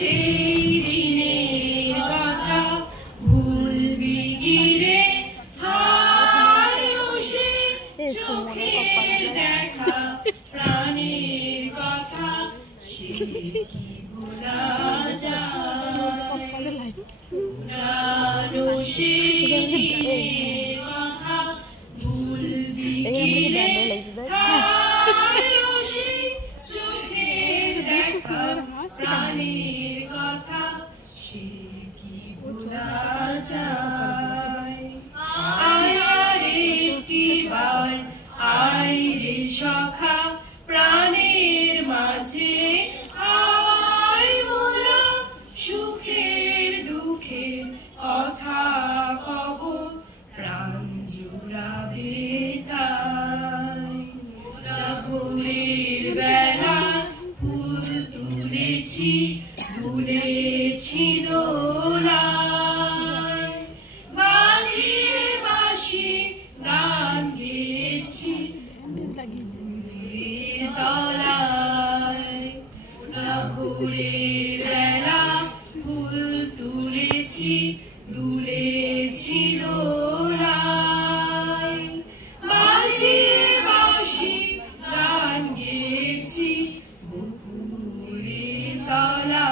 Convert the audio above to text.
সেই দিনের কথা ভুলবি গিরে হায় সে চোখের দেখা প্রাণের কথা সে কি ভোলা যায় পুরানো সেই দিনের কথা ভুলবি গিরে হায় সে চোখের দেখা প্রাণের কথা সে কি ভোলা যায় আয় একটিবার আয় রে সখা প্রাণের মাঝে আয় মোরা সুখের দুঃখের কথা কব প্রাণ জুড়াবে তাই ভোরের বেলা ফুল তুলেছি তুলেছি দোলায় বাজিয়ে বাঁশি গান গেয়েছি ফুলের তলায় ভোরের বেলা ফুল তুলেছি দুলেছি দোলায় বাজিয়ে বাঁশি গান গেয়েছি ফুলের তলায়